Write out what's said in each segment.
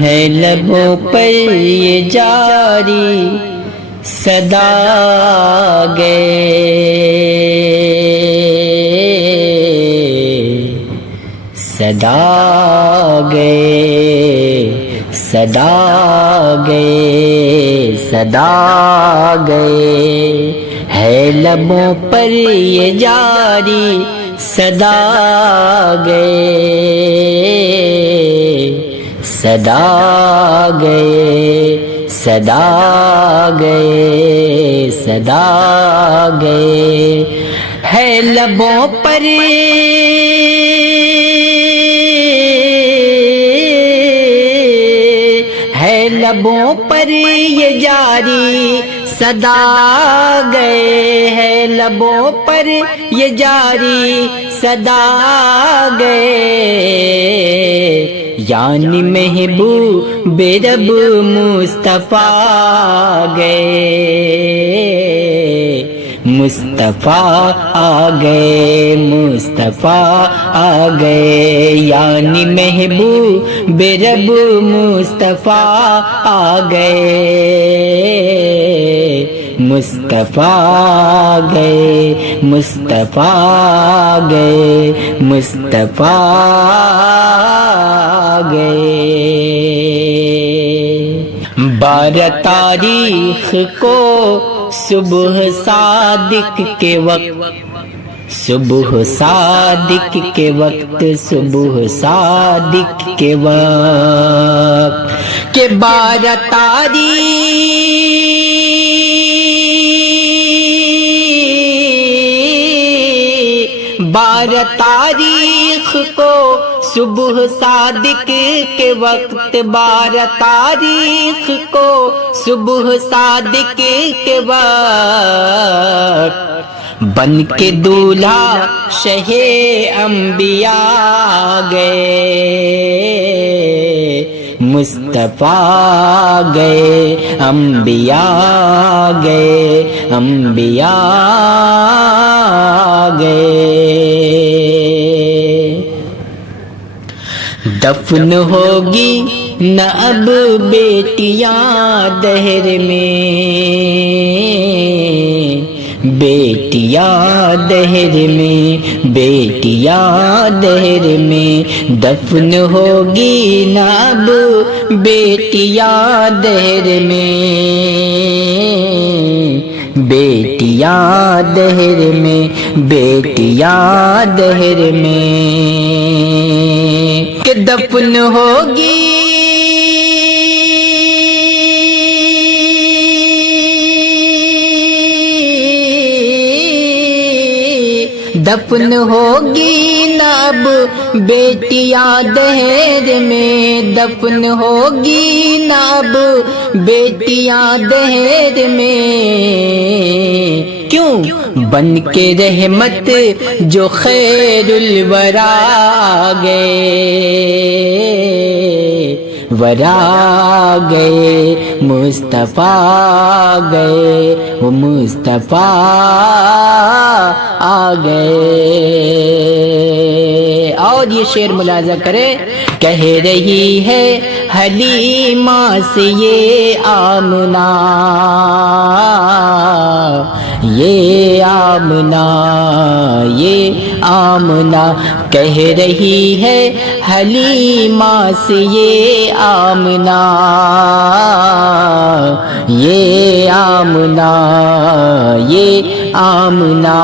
ہے لبوں پر یہ جاری صدا گئے، صدا گئے، صدا گئے، صدا گئے، ہے لبوں پر یہ جاری صدا گئے، صدا گئے، صدا گئے، صدا گئے، ہے لبوں پر لبوں پر یہ جاری صدا گئے، ہے لبوں پر یہ جاری صدا گئے، یعنی محبوب رب مصطفیٰ گئے، مصطفیٰ آ گئے، مصطفیٰ آ گئے، یعنی محبوب رب مصطفیٰ آ گئے، مصطفیٰ آ گئے، مصطفیٰ آ گئے، مصطفیٰ آ گئے۔ بارہ تاریخ کو صبح صادق کے وقت، صبح صادق کے وقت، صبح صادق کے وقت کہ 12 تاریخ کو صبح صادق کے وقت، 12 تاریخ کو صبح صادق کے وقت بن کے دولہا شہ انبیاء گئے، مصطفیٰ گئے، انبیاء گئے، انبیاء گئے، دفن ہوگی نہ اب بیٹیاں دہر میں، بیٹیاں دہر میں، بیٹیاں دہر میں، دفن ہوگی نہ اب بیٹیاں دہر میں، بیٹیاں دہر میں، بیٹیاں دہر میں کہ دفن ہوگی دفن ہوگی نہ اب بیٹیاں دہر میں، دفن ہوگی نہ اب بیٹیاں دہر میں، کیوں بن کے رحمت جو خیر الورا گئے، ورا گئے، مصطفیٰ گئے، وہ مصطفیٰ آ گئے۔ اور یہ شعر ملاحظہ کرے، کہہ رہی ہے حلیمہ سے یہ آمنہ، یہ آمنہ، یہ آمنہ، کہہ رہی ہے حلیمہ سے یہ آمنہ، یہ آمنہ، یہ آمنہ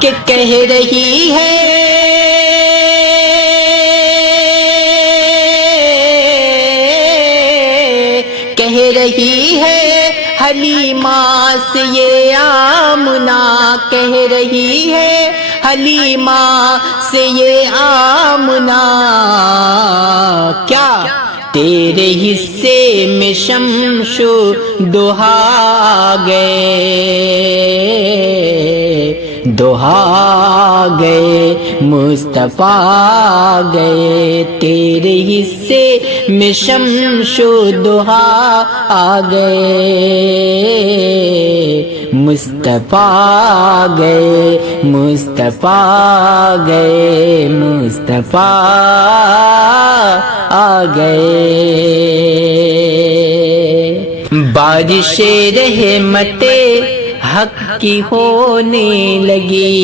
کہ کہہ رہی ہے حلیمہ سے یہ آمنہ، کہہ رہی ہے حلیمہ سے یہ آمنہ، کیا تیرے حصے میں شمس و ضحیٰ گئے، دوہا گئے مصطفیٰ گئے، تیرے حصے میں شمس و ضحیٰ آ گئے، مصطفیٰ گئے مصطفیٰ گئے مصطفیٰ آ گئے، بارش رحمت حق کی ہونے لگی،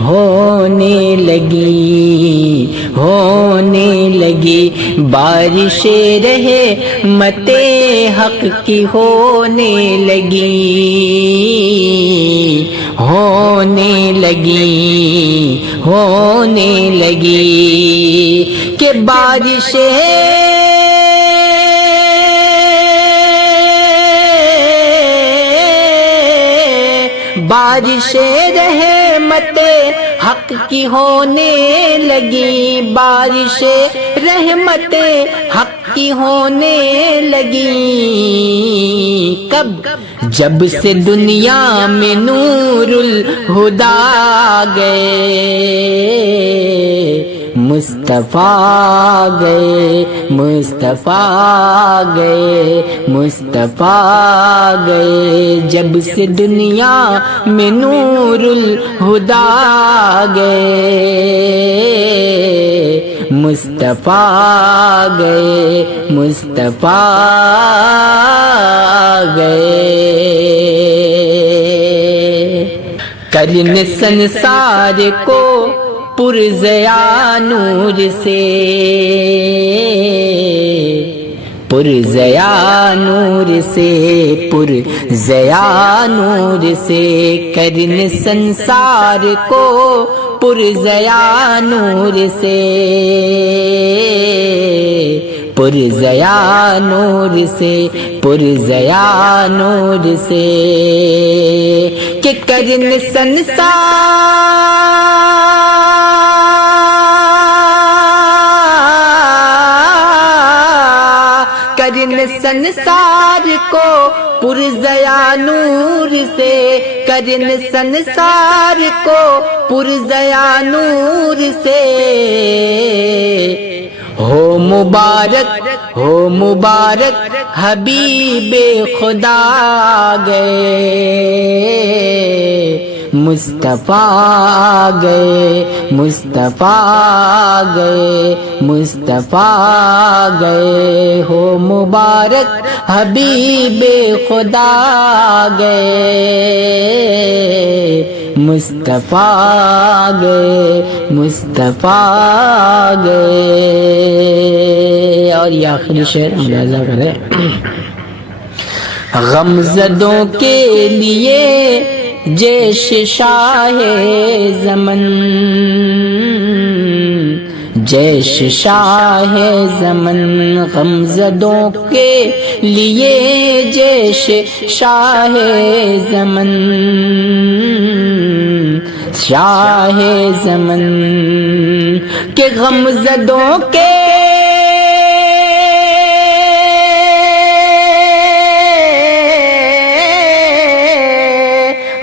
ہونے لگی ہونے لگی، بارش رحمت حق کی ہونے لگی، ہونے لگی ہونے لگی، کہ بارش رحمت حق کی ہونے لگی، بارش رحمت حق کی ہونے لگی، کب؟ جب سے دنیا میں نور الہدا گئے، مصطفیٰ گئے مصطفیٰ گئے مصطفیٰ گئے، جب سے دنیا میں نور الہدا گئے، مصطفیٰ گئے مصطفیٰ گئے، کرن سنسار کو پرزیا نور سے، پرزیا نور سے پرزیا نور سے، کرن سنسار کو پرزیا نور سے، پرزیا نور سے پرزیا نور سے، کہ کرن سنسار کو پرزیا نور سے، کرن سنسار کو پرزیا نور سے، ہو مبارک حبیب خدا گئے، مصطفیٰ گئے مصطفیٰ گئے مصطفیٰ گئے، ہو مبارک حبیب خدا گئے، مصطفیٰ گئے مصطفیٰ گئے۔ اور یہ آخری شعر ملاحظہ کریں، غمزدوں کے لیے جیش شاہ زمن، جیش شاہ زمن، غمزدوں کے لیے جیش شاہ زمن، شاہ زمن، کہ غمزدوں کے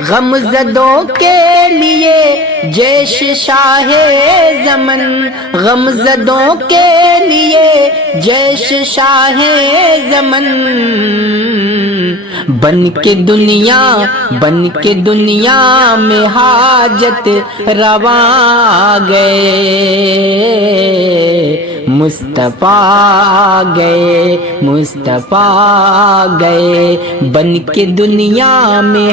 غمزدوں کے لیے جیش شاہ زمن، غمزدوں کے لیے جیش شاہ زمن، بن کے دنیا میں حاجت رواں گئے، مصطفیٰ گئے مصطفیٰ گئے، بن کے دنیا میں